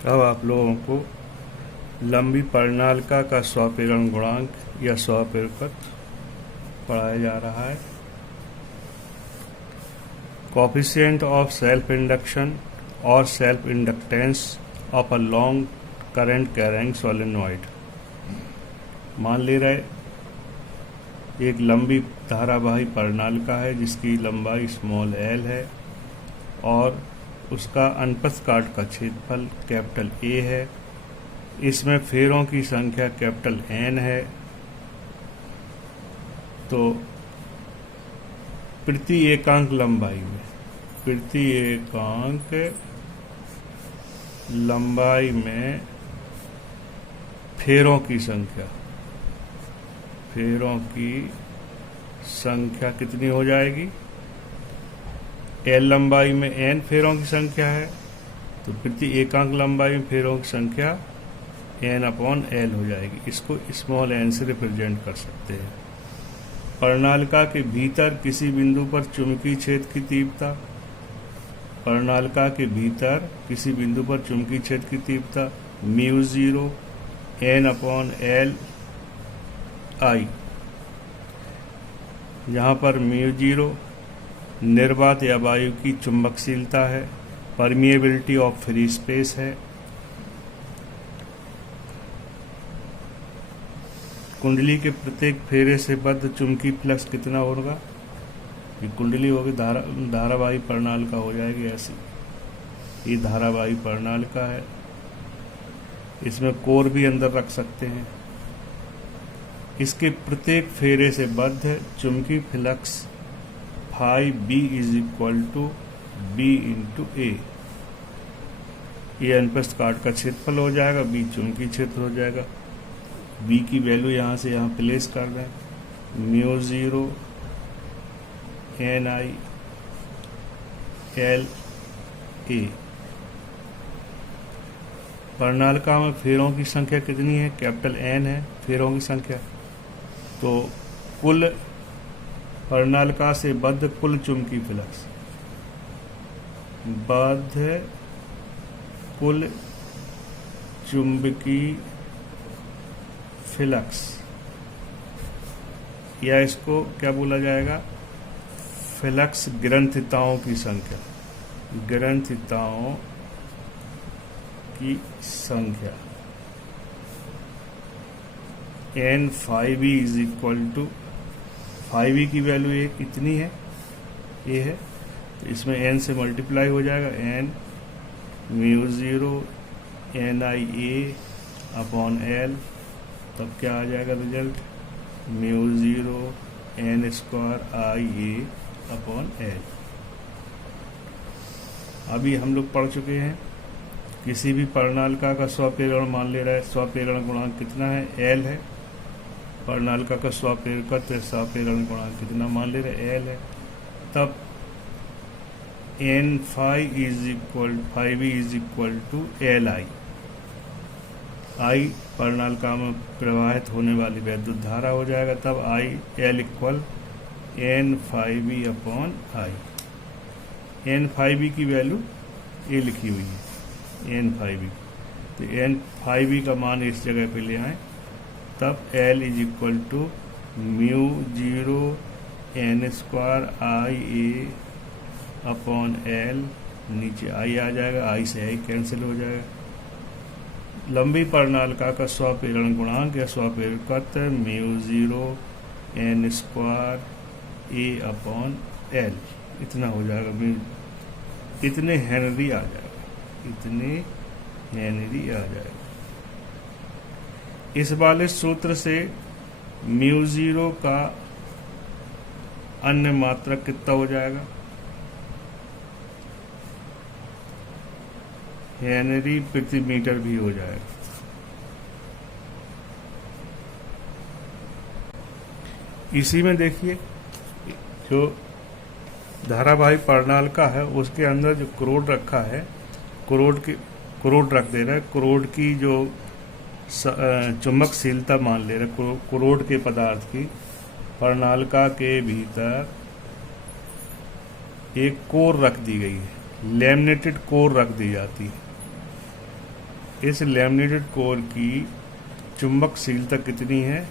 अब आप लोगों को लंबी परिनालिका का स्वप्रेरण गुणांक या स्वप्रेरकत्व पढ़ाया जा रहा है। कोफिशिएंट ऑफ सेल्फ इंडक्शन और self inductance of a long current carrying solenoid. मान ले रहे एक लंबी धारावाही परिनालिका है जिसकी लंबाई स्मॉल l है और उसका अनुप्रस्थ काट का क्षेत्रफल कैपिटल A है। इसमें फेरों की संख्या कैपिटल N है। तो प्रति एकांक लंबाई में फेरों की संख्या कितनी हो जाएगी? L लंबाई में N फेरों की संख्या है तो प्रति एकांक लंबाई में फेरों की संख्या N/L हो जाएगी। इसको स्मॉल n से रिप्रेजेंट कर सकते हैं। परिनालिका के भीतर किसी बिंदु पर चुंबकीय क्षेत्र की तीव्रता, μ0 N/L I, जहाँ पर μ0 निर्वात या वायु की चुंबकशीलता है, परमिएबिलिटी ऑफ फ्री स्पेस है। कुंडली के प्रत्येक फेरे से बद्ध चुंबकीय फ्लक्स कितना होगा? ये कुंडली होगी धारावाही परिनालिका हो जाएगी ऐसी। ये धारावाही परिनालिका है, इसमें कोर भी अंदर रख सकते हैं। इसके प्रत्येक फेरे से बद्ध चुंबकीय फ्लक्स फाई B = B/A। ये अनुप्रस्थ काट का क्षेत्रफल हो जाएगा, B चुंबकीय क्षेत्र हो जाएगा। B की वैल्यू यहाँ से यहाँ प्लेस कर दें, μ0 Ni L A। परिनालिका में फेरों की संख्या कितनी है? कैपिटल N है फेरों की संख्या। तो कुल परिनालिका से बद्ध कुल चुंबकीय फ्लक्स, या इसको क्या बोला जाएगा? फ्लक्स ग्रंथिताओं की संख्या, N/B = फाई की वैल्यू कितनी है? ये है, तो इसमें N से मल्टीप्लाई हो जाएगा। N μ0 Nia/L, तब क्या आ जाएगा रिजल्ट? μ0 N² Ia/L। अभी हम लोग पढ़ चुके हैं किसी भी परिनालिका का स्वप्रेरण मान ले रहा है, स्वप्रेरण गुणांक कितना है? L है। परिनालिका का स्वप्रेरकत्व स्वप्रेरण गुणांक कितना मान ले रहे? L है। तब N/B = Li। I परिनालिका में प्रवाहित होने वाली वैद्युत धारा हो जाएगा। तब L = N/B/I। N/B की वैल्यू ये लिखी हुई है, N/B। तो N/B का मान इस जगह पे ले आए, तब L = μ0 N² Ia/L। नीचे I आ जाएगा, I से I कैंसिल हो जाएगा। लंबी परिनालिका का स्वप्रेरण गुणांक या स्वप्रेरकत्व μ0 N²A/L इतना हो जाएगा। इतने हेनरी आ जाएगा। इस वाले सूत्र से μ0 का अन्य मात्रक कितना हो जाएगा? हेनरी प्रति मीटर भी हो जाएगा। इसी में देखिए जो धारावाही परिनालिका है उसके अंदर जो करोड रखा है, करोड रख दे रहा है। करोड की जो चुंबकशीलता मान ले रहा है, करोड के पदार्थ की परिनालिका के भीतर एक कोर रख दी गई है, लैमिनेटेड कोर रख दी जाती है। इस लैमिनेटेड कोर की चुंबकशीलता कितनी है?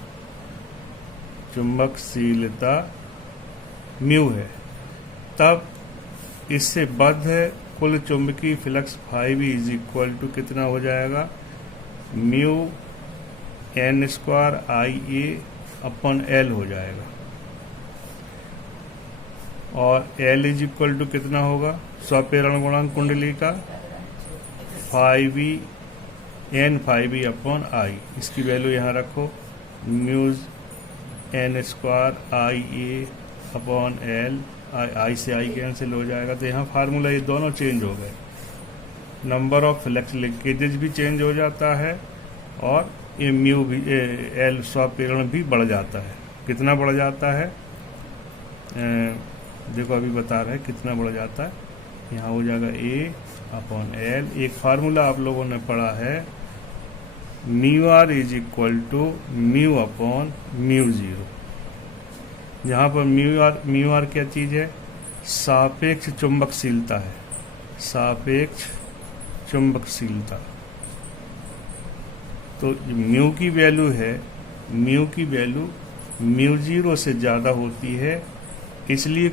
चुंबकशीलता म्यू है। तब इससे बद्ध कुल चुंबकीय flux five is equal to कितना हो जाएगा? Mu N square I A upon L हो जाएगा। और एल इज इक्वल टू कितना होगा? स्वप्रेरण गुणांक कुंडली का फाइव ई एन फाइव ई अपन आई। इसकी वैल्यू यहाँ रखो, muse N square I A upon L, आई से आई कैंसिल हो जाएगा। तो यहाँ फार्मूला ये दोनों चेंज हो गए। नंबर ऑफ फ्लक्स लिंकेजेज भी चेंज हो जाता है और ये म्यू भी एल स्वप्रेरण भी बढ़ जाता है। कितना बढ़ जाता है? देखो अभी बता रहे हैं कितना बढ़ जाता है। यहाँ हो जाएगा ए अपॉन एल। एक फार्मूला आप लोगों ने पढ़ा है, mu R is equal to mu upon mu zero. यहाँ पर म्यू आर क्या चीज़ है? सापेक्ष चुंबकशीलता है, सापेक्ष चुंबकशीलता। तो म्यू की वैल्यू है, म्यू की वैल्यू म्यू जीरो से ज़्यादा होती है, इसलिए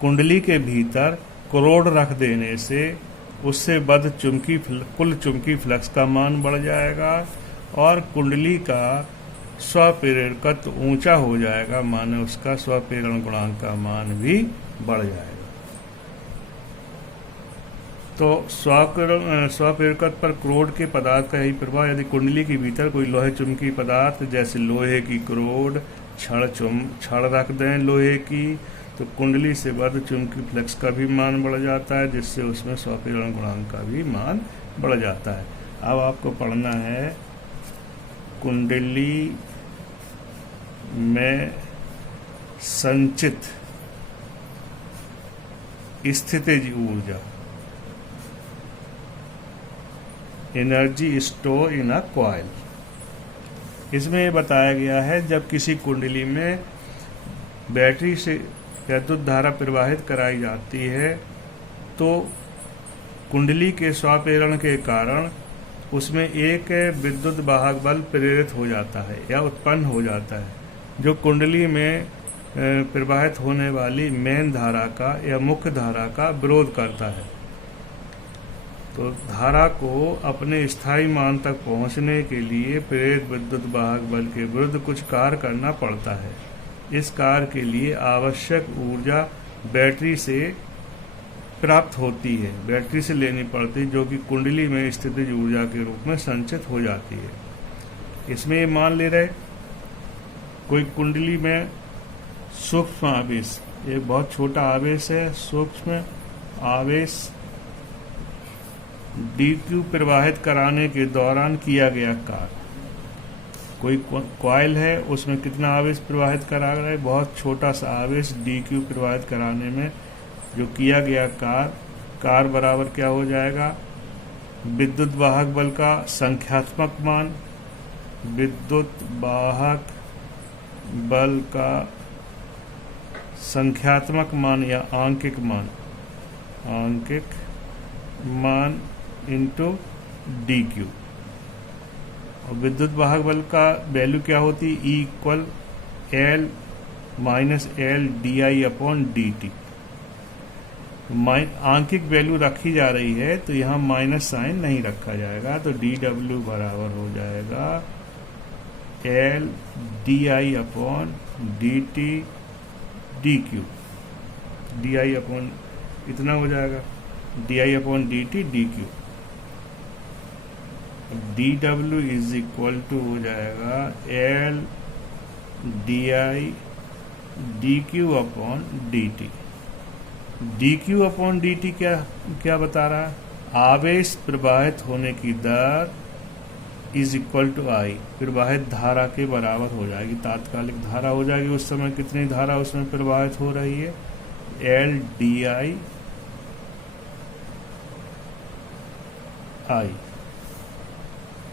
कुंडली के भीतर करोड़ रख देने से उससे बद्ध कुल चुंबकीय फ्लक्स का मान बढ़ जाएगा और कुंडली का स्वप्रेरकत्व ऊंचा हो जाएगा, माने उसका स्वप्रेरण गुणांक का मान भी बढ़ जाएगा। तो स्वप्रेरकत्व पर क्रोड के पदार्थ का यही प्रभाव। यदि कुंडली के भीतर कोई लोहे चुंबकीय पदार्थ जैसे लोहे की क्रोड छड़ रख दें लोहे की, तो कुंडली से बद्ध चुंबकीय फ्लक्स का भी मान बढ़ जाता है, जिससे उसमें स्वप्रेरण गुणांक का भी मान बढ़ जाता है। अब आपको पढ़ना है कुंडली में संचित स्थितिज ऊर्जा, energy store in a coil. इसमें ये बताया गया है जब किसी कुंडली में बैटरी से विद्युत धारा प्रवाहित कराई जाती है तो कुंडली के स्वप्रेरण के कारण उसमें एक विद्युत वाहक बल प्रेरित हो जाता है या उत्पन्न हो जाता है, जो कुंडली में प्रवाहित होने वाली मेन धारा का या मुख्य धारा का विरोध करता है। तो धारा को अपने स्थायी मान तक पहुंचने के लिए प्रेरित विद्युत वाहक बल के विरुद्ध कुछ कार्य करना पड़ता है। इस कार्य के लिए आवश्यक ऊर्जा बैटरी से प्राप्त होती है, बैटरी से लेनी पड़ती है, जो कि कुंडली में स्थितिज ऊर्जा के रूप में संचित हो जाती है। इसमें ये मान ले रहे कोई कुंडली में सूक्ष्म आवेश, एक बहुत छोटा आवेश है, सूक्ष्म आवेश dq प्रवाहित कराने के दौरान किया गया कार्य। कोई कॉइल है, उसमें कितना आवेश प्रवाहित करा रहा है? बहुत छोटा सा आवेश dq प्रवाहित कराने में जो किया गया कार्य बराबर क्या हो जाएगा? विद्युत वाहक बल का संख्यात्मक मान, विद्युत वाहक बल का संख्यात्मक मान या आंकिक मान इंटू dq। और विद्युत वाहक बल का वैल्यू क्या होती? E equal L minus L D I upon D T. आंकिक वैल्यू रखी जा रही है तो यहाँ माइनस साइन नहीं रखा जाएगा, तो डी डब्ल्यू बराबर हो जाएगा L D I upon D T D Q. D I upon इतना हो जाएगा, D I upon D T D Q. D W is equal to हो जाएगा L D I D Q upon D T. D Q upon D T क्या बता रहा है? आवेश प्रवाहित होने की दर इज इक्वल टू आई, प्रवाहित धारा के बराबर हो जाएगी, तात्कालिक धारा हो जाएगी। उस समय कितनी धारा उसमें प्रवाहित हो रही है? एल डी आई आई।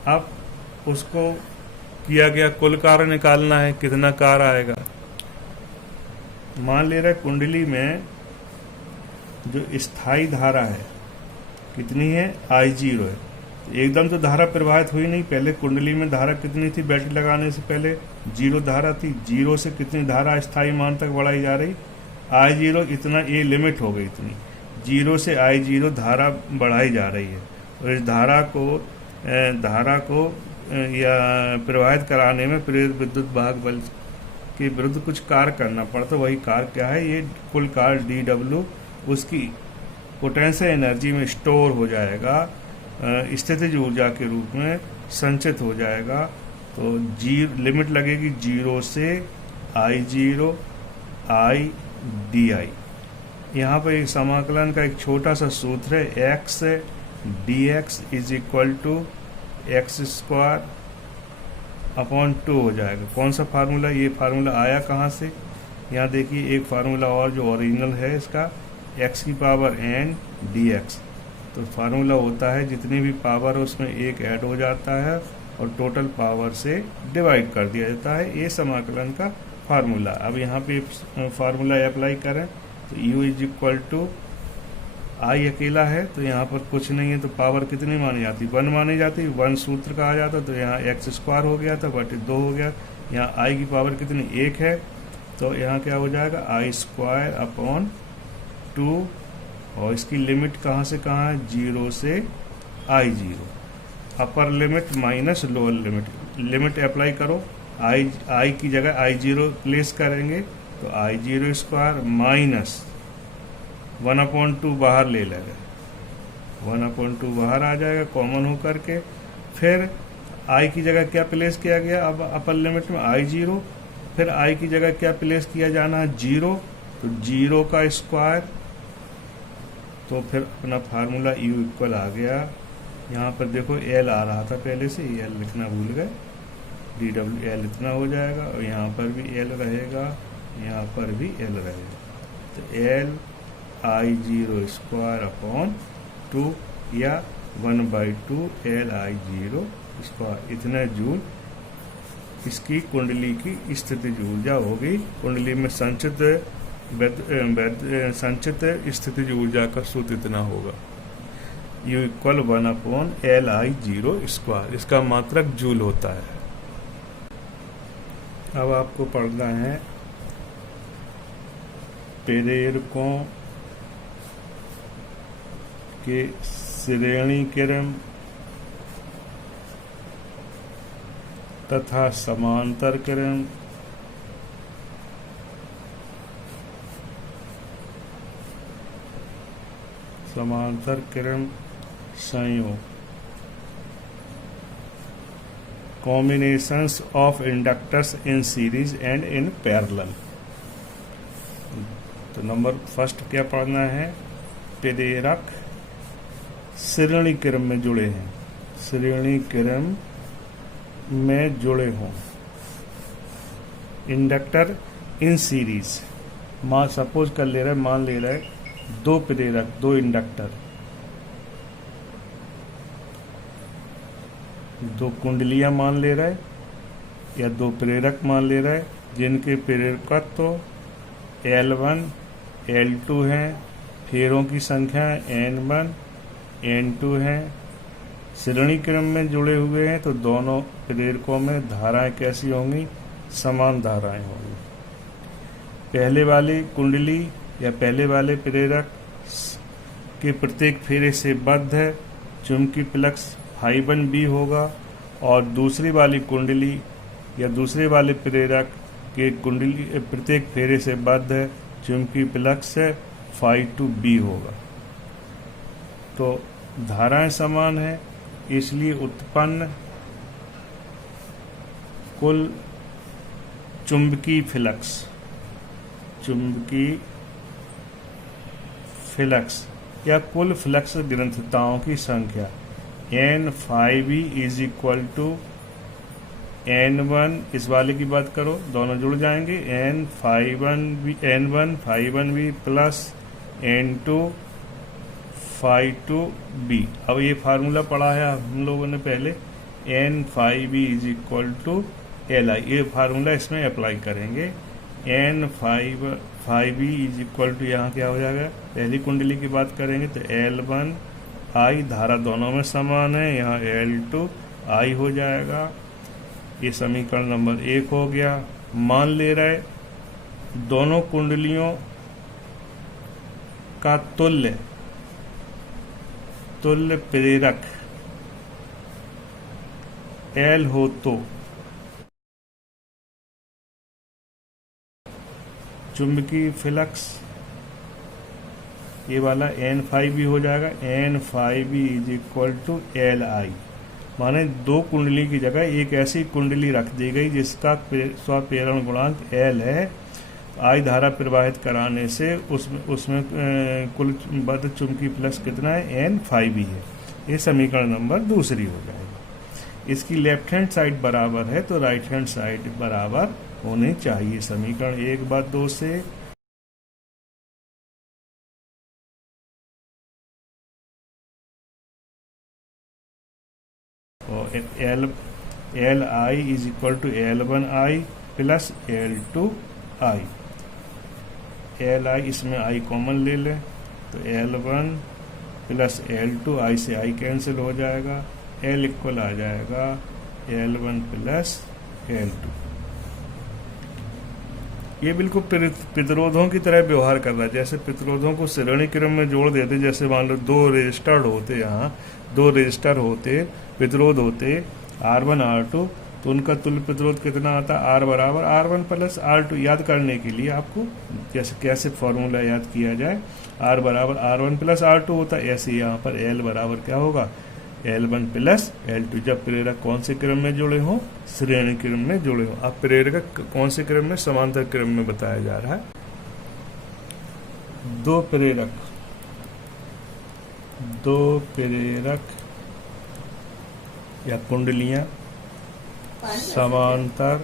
अब उसको किया गया कुल कार्य निकालना है, कितना कार्य आएगा? मान ले रहे कुंडली में जो स्थायी धारा है कितनी है? I0 है। एकदम तो धारा प्रवाहित हुई नहीं, पहले कुंडली में धारा कितनी थी बैटरी लगाने से पहले, 0 धारा थी। 0 से कितनी धारा स्थायी मान तक बढ़ाई जा रही, I0 इतना, ये लिमिट हो गई इतनी, 0 से I0 धारा बढ़ाई जा रही है। और इस धारा को या प्रवाहित कराने में प्रेरित विद्युत वाहक बल के विरुद्ध कुछ कार्य करना पड़ता। वही कार्य क्या है, ये कुल कार्य dW उसकी पोटेंशियल एनर्जी में स्टोर हो जाएगा, स्थितिज ऊर्जा के रूप में संचित हो जाएगा। तो लिमिट लगेगी 0 से I0 I/dI। यहाँ पर एक समाकलन का एक छोटा सा सूत्र है, x dx is equal to x² अपॉन 2 हो जाएगा। कौन सा फार्मूला, ये फार्मूला आया कहाँ से, यहाँ देखिए एक फार्मूला और जो ओरिजिनल है इसका, x की पावर n dx। तो फार्मूला होता है जितनी भी पावर है उसमें एक ऐड हो जाता है और टोटल पावर से डिवाइड कर दिया जाता है, ये समाकलन का फार्मूला। अब यहाँ पे फार्मूला अप्लाई करें तो u is equal to I अकेला है तो यहाँ पर कुछ नहीं है, तो पावर कितनी मानी जाती, 1 मानी जाती, 1 सूत्र का आ जाता, तो यहाँ x² हो गया था बटे 2 हो गया। यहाँ I की पावर कितनी, 1 है, तो यहाँ क्या हो जाएगा I² अपॉन 2, और इसकी लिमिट कहाँ से कहाँ है, 0 से I0, upper limit minus lower limit. Limit apply करो, I की जगह I0 प्लेस करेंगे तो I0² माइनस 1/2 बाहर ले लेंगे, 1/2 बाहर आ जाएगा कॉमन होकर के। फिर I की जगह क्या प्लेस किया गया, अब अपर लिमिट में I0, फिर I की जगह क्या प्लेस किया जाना है, 0, तो 0 का स्क्वायर। तो फिर अपना फार्मूला U इक्वल आ गया। यहाँ पर देखो L आ रहा था पहले से, L लिखना भूल गए, dW L इतना हो जाएगा, और यहाँ पर भी L रहेगा, यहाँ पर भी L रहेगा। तो L I0² अपॉन 2 या 1/2 L I0², इतना जूल इसकी कुंडली की स्थितिज ऊर्जा होगी। कुंडली में संचित स्थितिज ऊर्जा का सूत्र इतना होगा, U इक्वल 1/L I0², इसका मात्रक जूल होता है। अब आपको पढ़ना है प्रेरकों के श्रेणी क्रम तथा समांतर क्रम संयोग, combinations of inductors in series and in parallel। तो नंबर फर्स्ट क्या पढ़ना है, प्रेरक श्रेणी क्रम में जुड़े हैं, श्रेणी क्रम में जुड़े हों। इंडक्टर इन सीरीज, मान सपोज कर ले रहे, मान ले रहे 2 प्रेरक, 2 इंडक्टर, 2 कुंडलियां मान ले रहे या 2 प्रेरक मान ले रहे, जिनके प्रेरकत्व L1 L2 हैं, फेरों की संख्या N1 N2 है, श्रेणी क्रम में जुड़े हुए हैं, तो दोनों प्रेरकों में धाराएं कैसी होंगी, समान धाराएं होंगी। पहले वाली कुंडली या पहले वाले प्रेरक के प्रत्येक फेरे से बद्ध है चुंबकीय फ्लक्स ∅1b होगा, और दूसरी वाली कुंडली या दूसरे वाले प्रेरक के कुंडली प्रत्येक फेरे से बद्ध है चुंबकीय फ्लक्स ∅2b होगा। तो धाराएं समान है, इसलिए उत्पन्न कुल चुंबकीय फ्लक्स या कुल फ्लक्स ग्रंथिताओं की संख्या N∅B is equal to N1, इस वाले की बात करो, दोनों जुड़ जाएंगे, N1 ∅1b plus N2 ∅2b। अब ये फार्मूला पढ़ा है हम लोगों ने पहले, N∅B is equal to Li, ये फार्मूला इसमें अप्लाई करेंगे। N∅B इज इक्वल टू, यहाँ क्या हो जाएगा, पहली कुंडली की बात करेंगे तो L1 आई, धारा दोनों में समान है, यहाँ L2 I हो जाएगा। ये समीकरण नंबर 1 हो गया। मान ले रहे दोनों कुंडलियों का तुल्य प्रेरक L हो तो चुंबकीय फ्लक्स ये वाला N फाई भी हो जाएगा। N फाई भी इज इक्वल टू Li, माने दो कुंडली की जगह एक ऐसी कुंडली रख दी गई जिसका स्वप्रेरण गुणांक L है। आई धारा प्रवाहित कराने से उसमें कुल बद्ध चुंबकीय फ्लक्स कितना है, N फाई भी है। ये समीकरण नंबर 2 हो जाएगा। इसकी लेफ्ट हैंड साइड बराबर है तो राइट हैंड साइड बराबर होने चाहिए। समीकरण 1/2 से L I is equal to L1I plus L2I। L I इसमें I कॉमन ले लें तो L1 प्लस L2, I से I कैंसिल हो जाएगा, L इक्वल आ जाएगा L1 प्लस L2। ये बिल्कुल प्रतिरोधों की तरह व्यवहार कर रहा है। जैसे प्रतिरोधों को श्रेणी क्रम में जोड़ देते, जैसे मान लो दो रेजिस्टर होते, यहाँ दो रेजिस्टर होते, प्रतिरोध होते R1 R2, तो उनका तुल्य प्रतिरोध कितना आता है, R बराबर R1 प्लस R2। याद करने के लिए आपको जैसे कैसे फॉर्मूला याद किया जाए, R बराबर R1 प्लस R2 होता है, ऐसे यहाँ पर L बराबर क्या होगा, L1 प्लस L2। जब प्रेरक कौन से क्रम में जुड़े हों, श्रेणी क्रम में जुड़े हों। अब प्रेरक कौन से क्रम में, समांतर क्रम में बताया जा रहा है। दो प्रेरक या कुंडलियां समांतर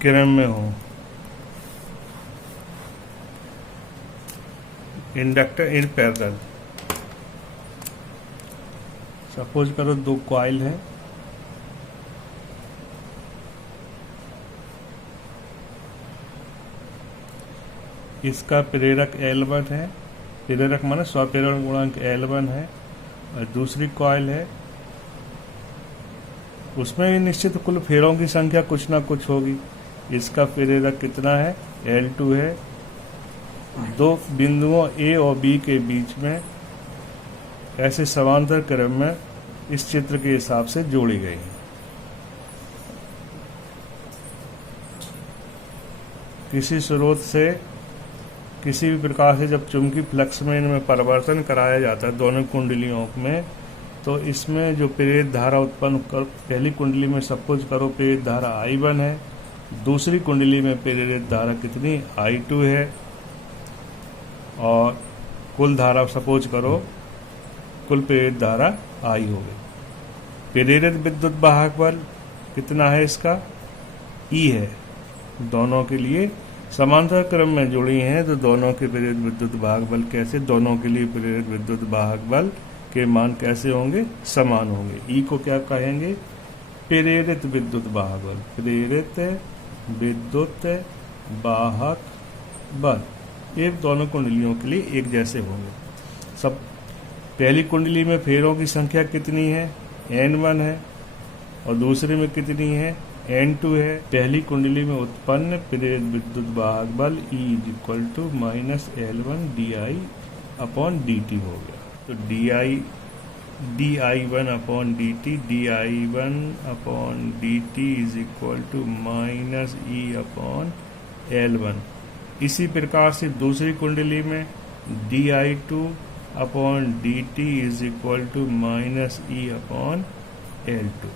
क्रम में हो। इंडक्टर इन पैरेलल, सपोज करो दो कॉइल है, इसका प्रेरक L1 है, प्रेरक माने स्वप्रेरण गुणांक L1 है, और दूसरी कॉइल है, उसमें निश्चित कुल फेरों की संख्या कुछ ना कुछ होगी। इसका प्रेरक कितना है, L2 है। दो बिंदुओं A और B के बीच में ऐसे समांतर क्रम में इस चित्र के हिसाब से जोड़ी गई है। किसी स्रोत से किसी भी प्रकार से जब चुंबकीय फ्लक्स में इनमें परिवर्तन कराया जाता है दोनों कुंडलियों में, तो इसमें जो प्रेरित धारा उत्पन्न कर, पहली कुंडली में सपोज करो प्रेरित धारा I1 है, दूसरी कुंडली में प्रेरित धारा कितनी I2 है, और कुल धारा सपोज करो कुल प्रेरित धारा I हो गई। प्रेरित विद्युत वाहक बल कितना है, इसका E है। दोनों के लिए समांतर क्रम में जुड़ी हैं तो दोनों के प्रेरित विद्युत वाहक बल कैसे, दोनों के लिए प्रेरित विद्युत वाहक बल के मान कैसे होंगे, समान होंगे। ई को क्या कहेंगे, प्रेरित विद्युत वाहक बल। प्रेरित विद्युत वाहक बल ये दोनों कुंडलियों के लिए एक जैसे होंगे। सब पहली कुंडली में फेरों की संख्या कितनी है, N1 है, और दूसरे में कितनी है, N2 है। पहली कुंडली में उत्पन्न प्रेरित विद्युत वाहक बल E is equal to minus L1 DI upon DT हो गया। तो DI1 upon DT, DI1 upon DT is equal to minus E upon L1। इसी प्रकार से दूसरी कुंडली में DI2 upon DT is equal to minus E upon L2।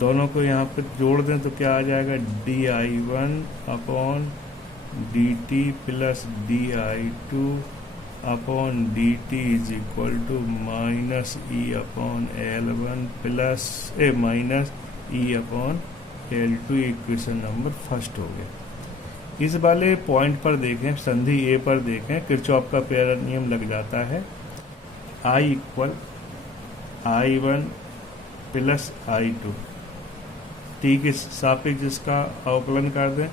दोनों को यहाँ पर जोड़ दें तो क्या आ जाएगा, DI1 upon DT plus DI2 upon DT is equal to minus E upon L1 plus minus E upon L2। Equation number first हो गया। इस वाले पॉइंट पर देखें, संधि ए पर देखें, किरचॉफ का प्रेरक नियम लग जाता है। I equal I1 plus I2, T के सापेक्ष इसका अवकलन कर दें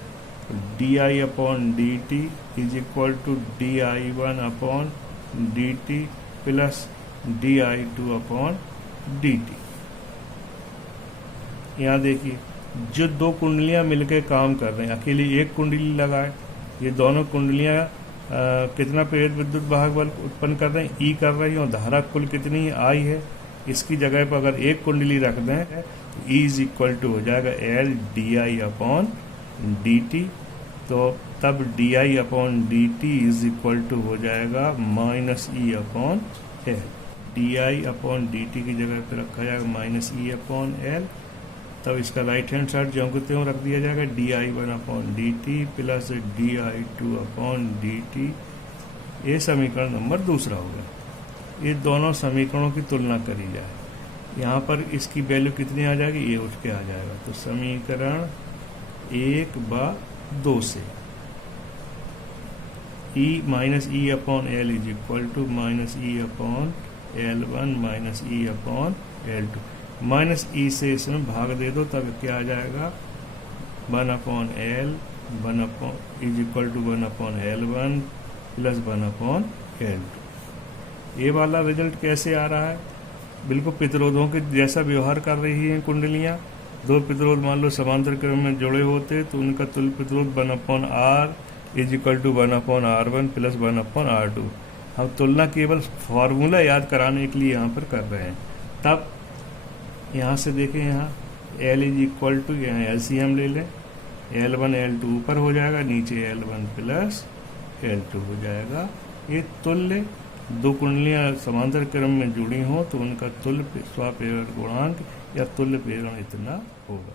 D I upon D T is equal to D I one upon D T plus D I two upon D T. यहाँ देखिए जो दो कुंडलियां मिलकर काम कर रहे हैं, अकेली एक कुंडली लगाए, ये दोनों कुंडलियां कितना प्रेरित विद्युत वाहक बल उत्पन्न कर रहे हैं, ई कर रही है, और धारा कुल कितनी आई है। इसकी जगह पर अगर एक कुंडली रख दें तो ई इज इक्वल टू हो जाएगा L D I upon D T, तो तब D I upon D T is equal to हो जाएगा minus E upon L. D I upon D T की जगह पर रखा जाएगा माइनस ई अपॉन एल, तब इसका राइट हैंड साइड ज्यों को त्यों रख दिया जाएगा D I one upon D T plus D I two upon D T. ये समीकरण नंबर दूसरा होगा। ये दोनों समीकरणों की तुलना करी जाए, यहाँ पर इसकी वैल्यू कितनी आ जाएगी, ये उठ के आ जाएगा। तो समीकरण 1/2 से E minus E upon L is equal to minus E upon L one minus E upon L two. Minus E से इसमें भाग दे दो तब क्या आ जाएगा 1 upon L is equal to 1 upon L one plus 1 upon L two. ये वाला रिजल्ट कैसे आ रहा है, बिल्कुल प्रतिरोधों के जैसा व्यवहार कर रही हैं कुंडलियां। दो प्रतिरोध मान लो समांतर क्रम में जुड़े होते तो उनका तुल्य प्रतिरोध 1 upon R is equal to 1 upon R one plus 1 upon R two. हम तुलना केवल फॉर्मूला याद कराने के लिए यहाँ पर कर रहे हैं। तब यहाँ से देखें, यहाँ L इज इक्वल टू, यहाँ LCM ले लें, L1 L2 ऊपर हो जाएगा, नीचे L1 प्लस L2 हो जाएगा। ये तुल्य दो कुंडलियाँ समांतर क्रम में जुड़ी हों तो उनका तुल्य स्वाप्रेरण गुणांक या तुल्य प्रेरण इतना होगा।